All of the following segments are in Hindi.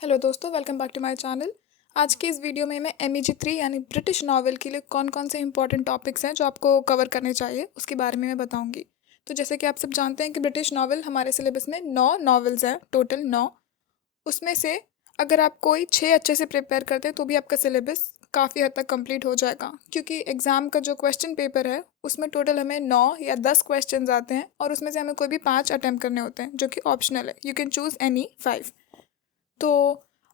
हेलो दोस्तों, welcome back to my channel. आज की इस वीडियो में मैं MEG 3 यानी ब्रिटिश नॉवल के लिए कौन कौन से इंपॉर्टेंट टॉपिक्स हैं जो आपको कवर करने चाहिए उसके बारे में मैं बताऊंगी। तो जैसे कि आप सब जानते हैं कि ब्रिटिश नॉवल हमारे सिलेबस में 9 नॉवेल्स हैं, टोटल 9। उसमें से अगर आप कोई 6 अच्छे से प्रिपेयर करते हैं तो भी आपका सिलेबस काफ़ी हद तक कंप्लीट हो जाएगा, क्योंकि एग्ज़ाम का जो क्वेश्चन पेपर है उसमें टोटल हमें 9 या 10 क्वेश्चन आते हैं और उसमें से हमें कोई भी 5 अटैम्प्ट करने होते हैं जो कि ऑप्शनल है। You can choose any 5। तो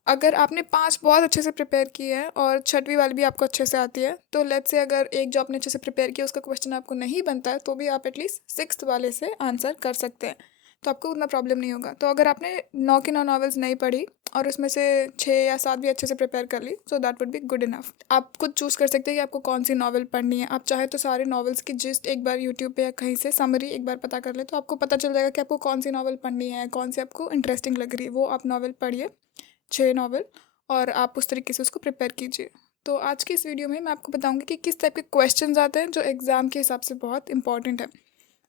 अगर आपने 5 बहुत अच्छे से प्रिपेयर किए हैं और छठवीं वाली भी आपको अच्छे से आती है, तो लेट्स से अगर एक जो आपने अच्छे से प्रिपेयर किया उसका क्वेश्चन आपको नहीं बनता है तो भी आप एटलीस्ट 6th वाले से आंसर कर सकते हैं। तो आपको उतना प्रॉब्लम नहीं होगा। तो अगर आपने 9 की 9 नॉवेल्स नहीं पढ़ी और उसमें से 6 या 7 भी अच्छे से प्रिपेयर कर ली, so that would be good enough. आप खुद चूज़ कर सकते हैं कि आपको कौन सी नॉवल पढ़नी है। आप चाहे तो सारे नॉवेल्स की जिस्ट एक बार यूट्यूब पे या कहीं से समरी एक बार पता कर ले, तो आपको पता चल जाएगा कि आपको कौन सी नॉवल पढ़नी है, कौन सी आपको इंटरेस्टिंग लग रही है, वो आप नॉवल पढ़िए, 6 नॉवल, और आप उस तरीके से उसको प्रिपेयर कीजिए। तो आज की इस वीडियो में मैं आपको बताऊंगी कि किस टाइप के क्वेश्चंस आते हैं जो एग्ज़ाम के हिसाब से बहुत इंपॉर्टेंट है।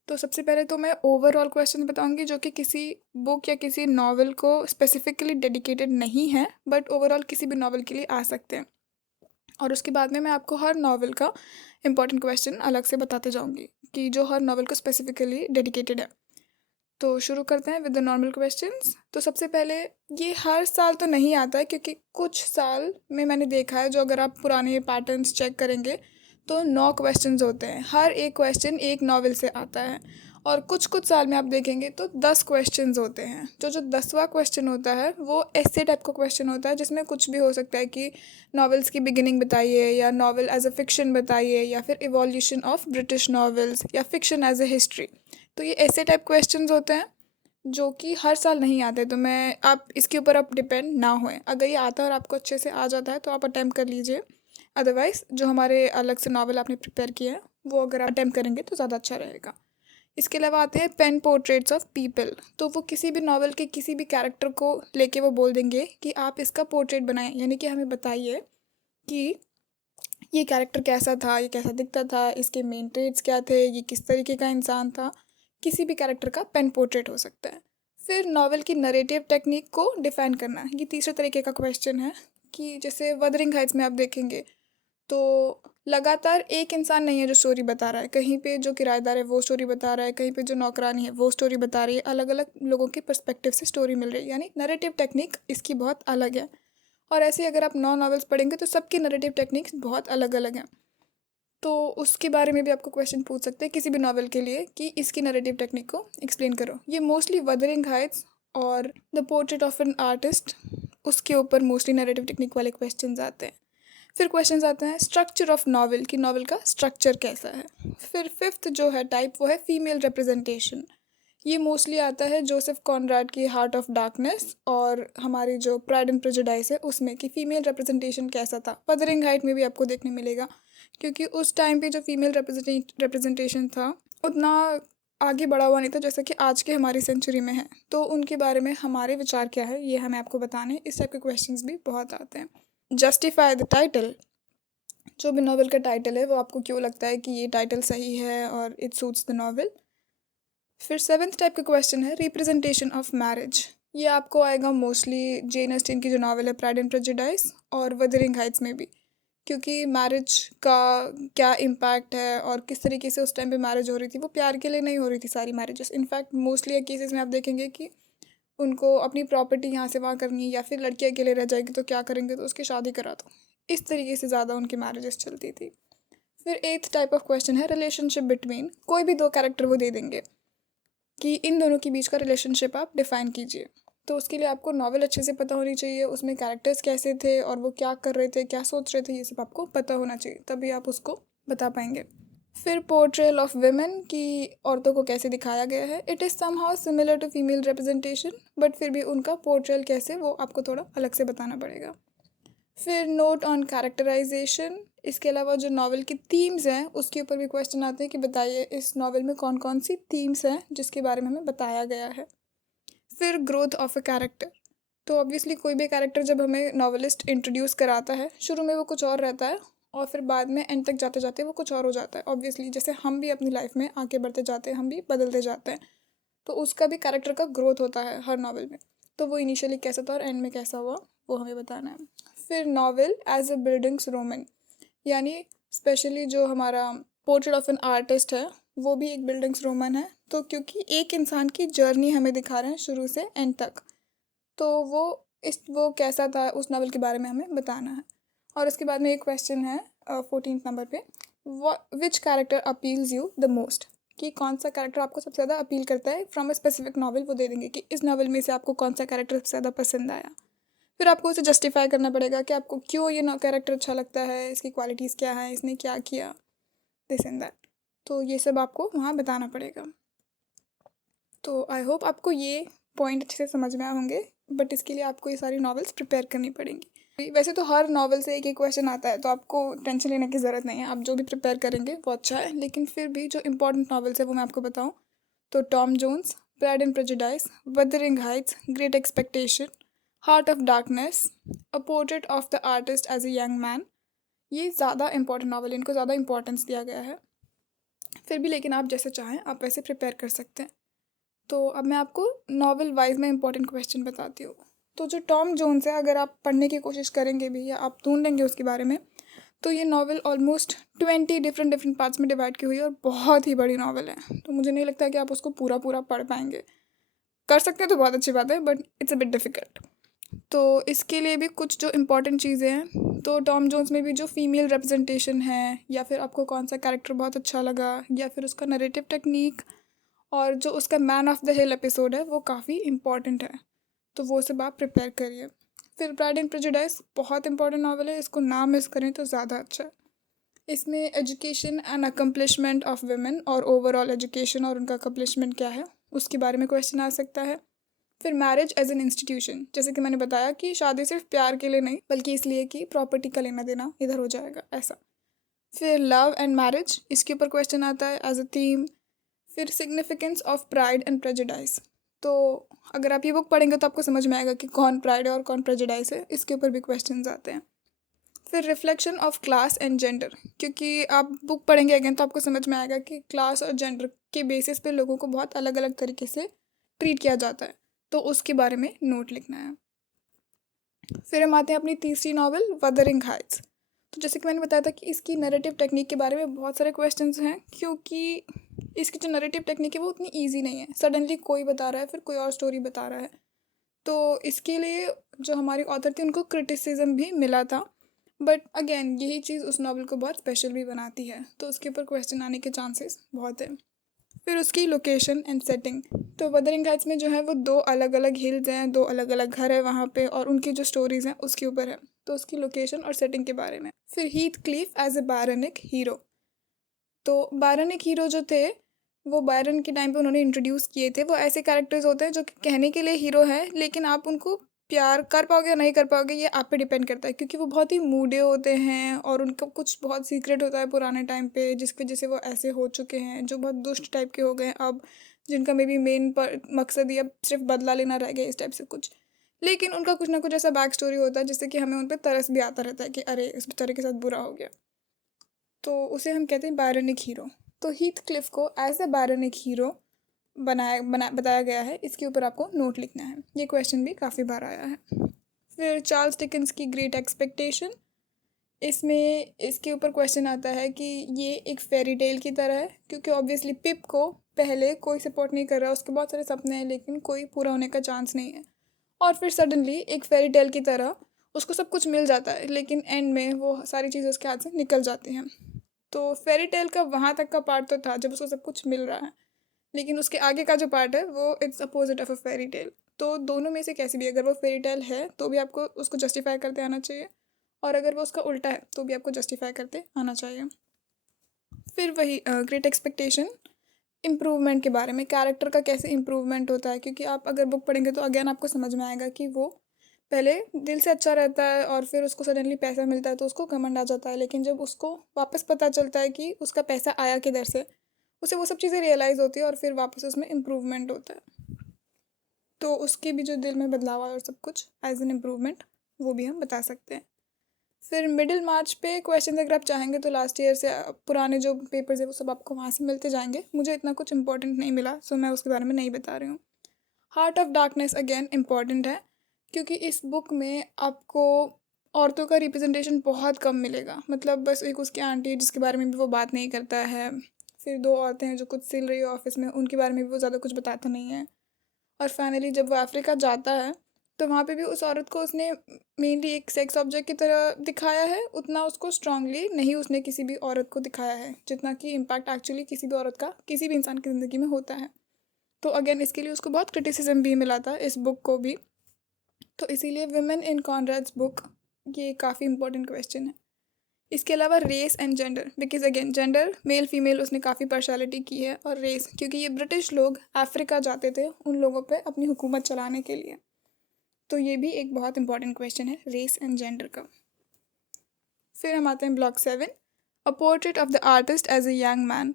तो सबसे पहले तो मैं ओवरऑल क्वेश्चन बताऊंगी जो कि किसी बुक या किसी नॉवल को स्पेसिफिकली डेडिकेटेड नहीं है, बट ओवरऑल किसी भी नॉवल के लिए आ सकते हैं। और उसके बाद में मैं आपको हर नॉवल का इंपॉर्टेंट क्वेश्चन अलग से बताते जाऊंगी कि जो हर नॉवल को स्पेसिफिकली डेडिकेटेड है। तो शुरू करते हैं विद द नॉर्मल क्वेश्चंस। तो सबसे पहले, ये हर साल तो नहीं आता है, क्योंकि कुछ साल में मैंने देखा है जो अगर आप पुराने पैटर्न्स चेक करेंगे तो 9 क्वेश्चंस होते हैं, हर एक क्वेश्चन एक नॉवल से आता है। और कुछ कुछ साल में आप देखेंगे तो 10 क्वेश्चंस होते हैं। जो 10वां क्वेश्चन होता है वो ऐसे टाइप का क्वेश्चन होता है जिसमें कुछ भी हो सकता है कि नॉवेल्स की बिगिनिंग बताइए, या नॉवल एज अ फिक्शन बताइए, या फिर इवोल्यूशन ऑफ ब्रिटिश नॉवेल्स, या फिक्शन एज अ हिस्ट्री। तो ये ऐसे टाइप क्वेश्चंस होते हैं जो कि हर साल नहीं आते। तो मैं आप इसके ऊपर आप डिपेंड ना होएं। अगर ये आता है और आपको अच्छे से आ जाता है तो आप अटेम्प्ट कर लीजिए। अदरवाइज़ जो हमारे अलग से नॉवल आपने प्रिपेयर किया है वो अगर आप अटेम्प्ट करेंगे तो ज़्यादा अच्छा रहेगा। इसके अलावा आते हैं पेन पोर्ट्रेट्स ऑफ पीपल। तो वो किसी भी नॉवल के किसी भी कैरेक्टर को लेके वो बोल देंगे कि आप इसका पोर्ट्रेट बनाएं, यानी कि हमें बताइए कि ये कैरेक्टर कैसा था, ये कैसा दिखता था, इसके मेन ट्रेट्स क्या थे, ये किस तरीके का इंसान था। किसी भी कैरेक्टर का पेन पोर्ट्रेट हो सकता है। फिर नॉवल की नरेटिव टेक्निक को डिफाइन करना, ये तीसरे तरीके का क्वेश्चन है। कि जैसे वदरिंग हाइट्स में आप देखेंगे तो लगातार एक इंसान नहीं है जो स्टोरी बता रहा है। कहीं पे जो किराएदार है वो स्टोरी बता रहा है, कहीं पे जो नौकरानी है वो स्टोरी बता रही है। अलग अलग लोगों के पर्सपेक्टिव से स्टोरी मिल रही है, यानी नरेटिव टेक्निक इसकी बहुत अलग है। और ऐसे ही अगर आप 9 नॉवेल्स पढ़ेंगे तो सबकी नरेटिव टेक्निक्स बहुत अलग अलग हैं। तो उसके बारे में भी आपको क्वेश्चन पूछ सकते हैं किसी भी नॉवल के लिए कि इसकी नरेटिव टेक्निक को एक्सप्लेन करो। ये मोस्टली वदरिंग हाइट्स और the portrait of an artist, उसके ऊपर मोस्टली नरेटिव टेक्निक वाले क्वेश्चंस आते हैं। फिर क्वेश्चंस आते हैं स्ट्रक्चर ऑफ नॉवल, कि नॉवल का स्ट्रक्चर कैसा है। फिर फिफ्थ जो है टाइप वो है फीमेल रिप्रेजेंटेशन। ये मोस्टली आता है जोसेफ कॉनराड की हार्ट ऑफ डार्कनेस और हमारी जो प्राइड एंड प्रेजुडाइस है उसमें, कि फ़ीमेल रिप्रेजेंटेशन कैसा था। वदरिंग हाइट में भी आपको देखने मिलेगा, क्योंकि उस टाइम पे जो फीमेल रिप्रेजेंटेशन था उतना आगे बढ़ा हुआ नहीं था जैसा कि आज के हमारी सेंचुरी में है। तो उनके बारे में हमारे विचार क्या है ये हमें आपको बताने, इस टाइप के क्वेश्चंस भी बहुत आते हैं। जस्टिफाई द टाइटल, जो भी नॉवल का टाइटल है वो आपको क्यों लगता है कि ये टाइटल सही है और इट सूट्स द नॉवल। फिर सेवन्थ टाइप का क्वेश्चन है रिप्रेजेंटेशन ऑफ मैरिज। ये आपको आएगा मोस्टली जेन ऑस्टिन की जो नॉवल है प्राइड एंड प्रेजुडाइस और वदरिंग हाइट्स में भी, क्योंकि मैरिज का क्या इम्पैक्ट है और किस तरीके से उस टाइम पे मैरिज हो रही थी। वो प्यार के लिए नहीं हो रही थी सारी मैरिजेस। इनफैक्ट मोस्टली केसेस में आप देखेंगे कि उनको अपनी प्रॉपर्टी यहाँ से वहाँ करनी है, या फिर लड़की अकेले रह जाएगी तो क्या करेंगे, तो उसकी शादी करा दो। इस तरीके से ज़्यादा उनकी मैरिजेस चलती थी। फिर एट्थ टाइप ऑफ क्वेश्चन है रिलेशनशिप बिटवीन, कोई भी 2 कैरेक्टर वो दे देंगे कि इन दोनों के बीच का रिलेशनशिप आप डिफ़ाइन कीजिए। तो उसके लिए आपको नॉवल अच्छे से पता होनी चाहिए, उसमें कैरेक्टर्स कैसे थे और वो क्या कर रहे थे, क्या सोच रहे थे, ये सब आपको पता होना चाहिए, तभी आप उसको बता पाएंगे। फिर पोर्ट्रेल ऑफ वेमेन, की औरतों को कैसे दिखाया गया है। It is somehow similar to female representation, but फिर भी उनका पोर्ट्रेल कैसे वो आपको थोड़ा अलग से बताना पड़ेगा। फिर नोट ऑन कैरेक्टराइजेशन। इसके अलावा जो नॉवल की थीम्स हैं उसके ऊपर भी क्वेश्चन आते हैं कि बताइए इस नॉवल में कौन कौन सी थीम्स हैं जिसके बारे में हमें बताया गया है। फिर ग्रोथ ऑफ अ कैरेक्टर। तो ऑब्वियसली कोई भी कैरेक्टर जब हमें नॉवलिस्ट इंट्रोड्यूस कराता है, शुरू में वो कुछ और रहता है और फिर बाद में एंड तक जाते जाते वो कुछ और हो जाता है। ऑब्वियसली जैसे हम भी अपनी लाइफ में आगे बढ़ते जाते हैं, हम भी बदलते जाते हैं, तो उसका भी कैरेक्टर का ग्रोथ होता है हर नॉवल में। तो वो इनिशियली कैसा था और एंड में कैसा हुआ वो हमें बताना है। फिर novel as a Bildungsroman, यानी स्पेशली जो हमारा पोर्ट्रेट ऑफ एन आर्टिस्ट है वो भी एक बिल्डिंग्स रोमन है। तो क्योंकि एक इंसान की जर्नी हमें दिखा रहे हैं शुरू से एंड तक, तो वो कैसा था उस नावल के बारे में हमें बताना है। और उसके बाद में एक क्वेश्चन है 14th नंबर पे, विच character appeals you the most, कि कौन सा कैरेक्टर आपको सबसे ज़्यादा अपील करता है फ्रॉम अ स्पेसिफिक नावल। वो दे देंगे कि इस नावल में से आपको कौन सा कैरेक्टर सबसे ज़्यादा पसंद आया। फिर आपको उसे जस्टिफाई करना पड़ेगा कि आपको क्यों ये कैरेक्टर अच्छा लगता है, इसकी क्वालिटीज़ क्या है, इसने क्या किया, दिस एंड दैट। तो ये सब आपको वहाँ बताना पड़ेगा। तो आई होप आपको ये पॉइंट अच्छे से समझ में आए होंगे, बट इसके लिए आपको ये सारी नॉवेल्स प्रिपेयर करनी पड़ेंगी। वैसे तो हर नॉवल से एक एक क्वेश्चन आता है, तो आपको टेंशन लेने की ज़रूरत नहीं है, आप जो भी प्रिपेयर करेंगे वो अच्छा है। लेकिन फिर भी जो इंपॉर्टेंट नॉवेल्स है वो मैं आपको बताऊँ तो Tom Jones, Pride and Prejudice, Wuthering Heights, Great Expectation, Heart of Darkness, A Portrait of the Artist as a Young Man, ये ज़्यादा इंपॉर्टेंट नॉवल, इनको ज़्यादा इंपॉर्टेंस दिया गया है। फिर भी लेकिन आप जैसे चाहें आप वैसे प्रिपेयर कर सकते हैं। तो अब मैं आपको नॉवल वाइज में इंपॉर्टेंट क्वेश्चन बताती हूँ। तो जो टॉम जोन्स है, अगर आप पढ़ने की कोशिश करेंगे भी या आप ढूंढेंगे उसके बारे में, तो ये नॉवल ऑलमोस्ट 20 डिफरेंट पार्ट्स में डिवाइड की हुई है और बहुत ही बड़ी नॉवल है। तो मुझे नहीं लगता कि आप उसको पूरा पूरा पढ़ पाएंगे। कर सकते हैं तो बहुत अच्छी बात है, but it's a bit difficult. तो इसके लिए भी कुछ जो इम्पोर्टेंट चीज़ें हैं, तो टॉम जोन्स में भी जो फीमेल रिप्रेजेंटेशन है, या फिर आपको कौन सा कैरेक्टर बहुत अच्छा लगा, या फिर उसका नरेटिव टेक्निक, और जो उसका man of the hill episode है वो काफ़ी इंपॉर्टेंट है। तो वो सब आप प्रिपेयर करिए। फिर प्राइड एंड प्रेजुडिस बहुत इंपॉर्टेंट नॉवल है, इसको ना मिस करें तो ज़्यादा अच्छा है। इसमें education and accomplishment of women और ओवरऑल एजुकेशन और उनका अकम्पलिशमेंट क्या है उसके बारे में क्वेश्चन आ सकता है। फिर मैरिज एज एन इंस्टीट्यूशन, जैसे कि मैंने बताया कि शादी सिर्फ प्यार के लिए नहीं बल्कि इसलिए कि प्रॉपर्टी का लेना देना इधर हो जाएगा, ऐसा। फिर लव एंड मैरिज, इसके ऊपर क्वेश्चन आता है एज अ थीम। फिर significance of pride and prejudice, तो अगर आप ये बुक पढ़ेंगे तो आपको समझ में आएगा कि कौन प्राइड है और कौन प्रेजुडिस है, इसके ऊपर भी क्वेश्चन आते हैं। फिर reflection of class and gender, क्योंकि आप बुक पढ़ेंगे अगेन तो आपको समझ में आएगा कि क्लास और जेंडर के बेसिस पे लोगों को बहुत अलग अलग तरीके से ट्रीट किया जाता है, तो उसके बारे में नोट लिखना है। फिर हम आते हैं अपनी तीसरी नॉवल वदरिंग हाइट्स। तो जैसे कि मैंने बताया था कि इसकी नैरेटिव टेक्निक के बारे में बहुत सारे क्वेश्चंस हैं, क्योंकि इसकी जो नैरेटिव टेक्निक है वो उतनी ईजी नहीं है। सडनली कोई बता रहा है फिर कोई और स्टोरी बता रहा है, तो इसके लिए जो हमारी ऑथर थी उनको क्रिटिसिज्म भी मिला था। बट अगेन यही चीज़ उस नॉवल को बहुत स्पेशल भी बनाती है, तो उसके ऊपर क्वेश्चन आने के चांसेस बहुत है। फिर उसकी लोकेशन एंड सेटिंग, तो वदरिंग हाइट्स में जो है वो दो अलग अलग हिल्स हैं, दो अलग अलग घर है वहाँ पे, और उनकी जो स्टोरीज़ हैं उसके ऊपर है, तो उसकी लोकेशन और सेटिंग के बारे में। फिर Heathcliff as a Byronic hero, तो बायरनिक हीरो जो थे वो बायरन के टाइम पे उन्होंने इंट्रोड्यूस किए थे। वो ऐसे कैरेक्टर्स होते हैं जो कि कहने के लिए हीरो हैं, लेकिन आप उनको प्यार कर पाओगे या नहीं कर पाओगे ये आप पे डिपेंड करता है, क्योंकि वो बहुत ही मूडे होते हैं और उनका कुछ बहुत सीक्रेट होता है पुराने टाइम पे, जिसकी वजह से वो ऐसे हो चुके हैं, जो बहुत दुष्ट टाइप के हो गए हैं अब, जिनका मे बी मेन पर मकसद ये अब सिर्फ बदला लेना रह गया, इस टाइप से कुछ। लेकिन उनका कुछ ना कुछ ऐसा बैक स्टोरी होता है जिससे कि हमें उन पर तरस भी आता रहता है कि अरे इस बेचारे के साथ बुरा हो गया, तो उसे हम कहते हैं बायरनिक हीरो। तो हीथ क्लिफ को एज ए बायरनिक हीरो बताया गया है, इसके ऊपर आपको नोट लिखना है। ये क्वेश्चन भी काफ़ी बार आया है। फिर चार्ल्स डिकेंस की ग्रेट एक्सपेक्टेशन, इसमें इसके ऊपर क्वेश्चन आता है कि ये एक फेरी टेल की तरह है, क्योंकि ऑब्वियसली पिप को पहले कोई सपोर्ट नहीं कर रहा, उसके बहुत सारे सपने हैं लेकिन कोई पूरा होने का चांस नहीं है, और फिर सडनली एक फेरी टेल की तरह उसको सब कुछ मिल जाता है, लेकिन एंड में वो सारी चीज़ें उसके हाथ से निकल जाती हैं। तो फेरी टेल का वहाँ तक का पार्ट तो था जब उसको सब कुछ मिल रहा है, लेकिन उसके आगे का जो पार्ट है वो it's opposite of a fairy tale. तो दोनों में से कैसी भी, अगर वो फेरी टेल है तो भी आपको उसको जस्टिफाई करते आना चाहिए, और अगर वो उसका उल्टा है तो भी आपको जस्टिफाई करते आना चाहिए। फिर वही ग्रेट एक्सपेक्टेशन, इम्प्रूवमेंट के बारे में, कैरेक्टर का कैसे इम्प्रूवमेंट होता है, क्योंकि आप अगर बुक पढ़ेंगे तो अगेन आपको समझ में आएगा कि वो पहले दिल से अच्छा रहता है और फिर उसको सडनली पैसा मिलता है तो उसको घमंड आ जाता है, लेकिन जब उसको वापस पता चलता है कि उसका पैसा आया किधर से, उसे वो सब चीज़ें रियलाइज़ होती है और फिर वापस उसमें इम्प्रूवमेंट होता है, तो उसके भी जो दिल में बदलाव आया और सब कुछ एज एन इम्प्रूवमेंट, वो भी हम बता सकते हैं। फिर मिडिल मार्च पे क्वेश्चन अगर आप चाहेंगे तो लास्ट ईयर से पुराने जो पेपर्स है वो सब आपको वहाँ से मिलते जाएंगे। मुझे इतना कुछ इंपॉर्टेंट नहीं मिला, सो मैं उसके बारे में नहीं बता रही हूँ। Heart of darkness again important है, क्योंकि इस बुक में आपको औरतों का रिप्रेजेंटेशन बहुत कम मिलेगा। मतलब बस एक उसकी आंटी है जिसके बारे में भी वो बात नहीं करता है, फिर दो औरतें हैं जो कुछ सिल रही है ऑफिस में, उनके बारे में भी वो ज़्यादा कुछ बताता नहीं है। और फाइनली जब वो अफ्रीका जाता है तो वहाँ पे भी उस औरत को उसने मेनली एक सेक्स ऑब्जेक्ट की तरह दिखाया है, उतना उसको स्ट्रांगली नहीं उसने किसी भी औरत को दिखाया है जितना कि इम्पैक्ट एक्चुअली किसी भी औरत का किसी भी इंसान की ज़िंदगी में होता है। तो अगेन इसके लिए उसको बहुत क्रिटिसिज्म भी मिला था इस बुक को भी। तो इसीलिए विमेन इन कॉनराड्स बुक ये काफ़ी इंपॉर्टेंट क्वेश्चन है। इसके अलावा race and gender, because again gender male female उसने काफ़ी पार्शलिटी की है, और रेस क्योंकि ये ब्रिटिश लोग अफ्रीका जाते थे उन लोगों पे अपनी हुकूमत चलाने के लिए। तो ये भी एक बहुत इंपॉर्टेंट क्वेश्चन है रेस एंड जेंडर का। फिर हम आते हैं block 7, A Portrait of the Artist as a Young Man.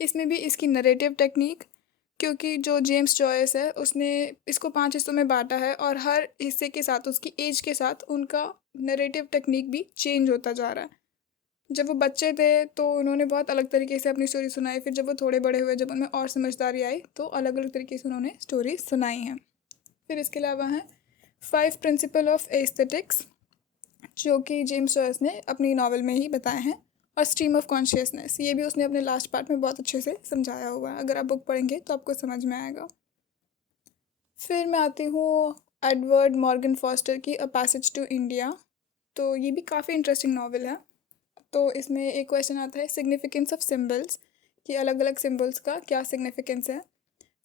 इसमें भी इसकी नरेटिव टेक्निक, क्योंकि जो जेम्स जॉयस है उसने इसको 5 हिस्सों में बांटा है और हर हिस्से के साथ उसकी एज के साथ उनका नरेटिव टेक्निक भी चेंज होता जा रहा है। जब वो बच्चे थे तो उन्होंने बहुत अलग तरीके से अपनी स्टोरी सुनाई, फिर जब वो थोड़े बड़े हुए, जब उनमें और समझदारी आई तो अलग अलग तरीके से उन्होंने स्टोरी सुनाई हैं। फिर इसके अलावा हैं 5 प्रिंसिपल ऑफ एस्थेटिक्स, जो कि जेम्स जॉयस ने अपनी नावल में ही बताए हैं, और स्ट्रीम ऑफ कॉन्शियसनेस, ये भी उसने अपने लास्ट पार्ट में बहुत अच्छे से समझाया हुआ है। अगर आप बुक पढ़ेंगे तो आपको समझ में आएगा। फिर मैं आती हूँ एडवर्ड मॉर्गन फॉस्टर की अ पैसेज टू इंडिया। तो ये भी काफ़ी इंटरेस्टिंग नावल है। तो इसमें एक क्वेश्चन आता है सिग्निफिकेंस ऑफ सिम्बल्स, कि अलग अलग सिम्बल्स का क्या सिग्निफिकेंस है।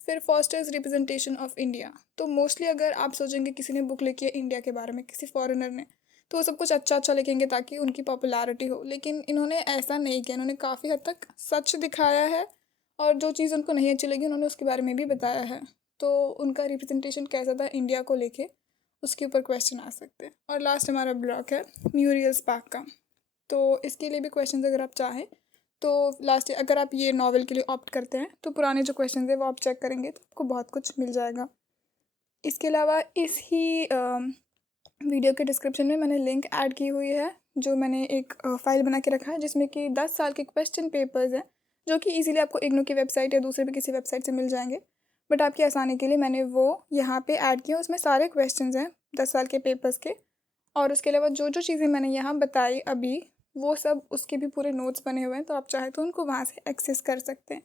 फिर फॉस्टर्स रिप्रेजेंटेशन ऑफ इंडिया, तो मोस्टली अगर आप सोचेंगे किसी ने बुक लिखी है इंडिया के बारे में, किसी फॉरेनर ने, तो वो सब कुछ अच्छा अच्छा लिखेंगे ताकि उनकी पॉपुलैरिटी हो, लेकिन इन्होंने ऐसा नहीं किया। इन्होंने काफ़ी हद तक सच दिखाया है, और जो चीज़ उनको नहीं अच्छी लगी उन्होंने उसके बारे में भी बताया है। तो उनका रिप्रेजेंटेशन कैसा था इंडिया को लेके, उसके ऊपर क्वेश्चन आ सकते हैं। और लास्ट हमारा ब्लॉक है म्यूरियल स्पार्क का। तो इसके लिए भी क्वेश्चन अगर आप चाहें तो लास्ट अगर आप ये नावल के लिए ऑप्ट करते हैं तो पुराने जो क्वेश्चन है वो आप चेक करेंगे तो आपको बहुत कुछ मिल जाएगा। इसके अलावा इस ही वीडियो के डिस्क्रिप्शन में मैंने लिंक ऐड की हुई है, जो मैंने एक फ़ाइल बना के रखा है जिसमें कि 10 साल के क्वेश्चन पेपर्स हैं, जो कि इजीली आपको इग्नू की वेबसाइट या दूसरे भी किसी वेबसाइट से मिल जाएंगे। बट आपकी आसानी के लिए मैंने वो यहाँ पे ऐड किया, उसमें सारे क्वेश्चंस हैं 10 साल के पेपर्स के। और उसके अलावा जो जो चीज़ें मैंने यहाँ बताई अभी, वो सब उसके भी पूरे नोट्स बने हुए हैं, तो आप चाहे तो उनको वहाँ से एक्सेस कर सकते हैं।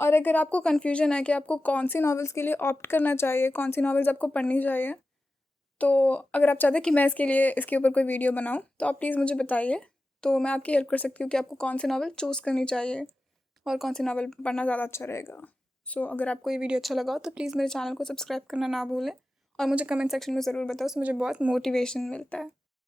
और अगर आपको कन्फ्यूजन है कि आपको कौन सी नॉवेल्स के लिए ऑप्ट करना चाहिए, कौन सी नॉवेल्स आपको पढ़नी चाहिए, तो अगर आप चाहते हैं कि मैं इसके लिए इसके ऊपर कोई वीडियो बनाऊँ तो आप प्लीज़ मुझे बताइए, तो मैं आपकी हेल्प कर सकती हूँ कि आपको कौन सी नॉवेल चूज़ करनी चाहिए और कौन सी नॉवेल पढ़ना ज़्यादा अच्छा रहेगा। सो अगर आपको ये वीडियो अच्छा लगा हो तो प्लीज़ मेरे चैनल को सब्सक्राइब करना ना भूलें, और मुझे कमेंट सेक्शन में ज़रूर बताओ, उससे मुझे बहुत मोटिवेशन मिलता है।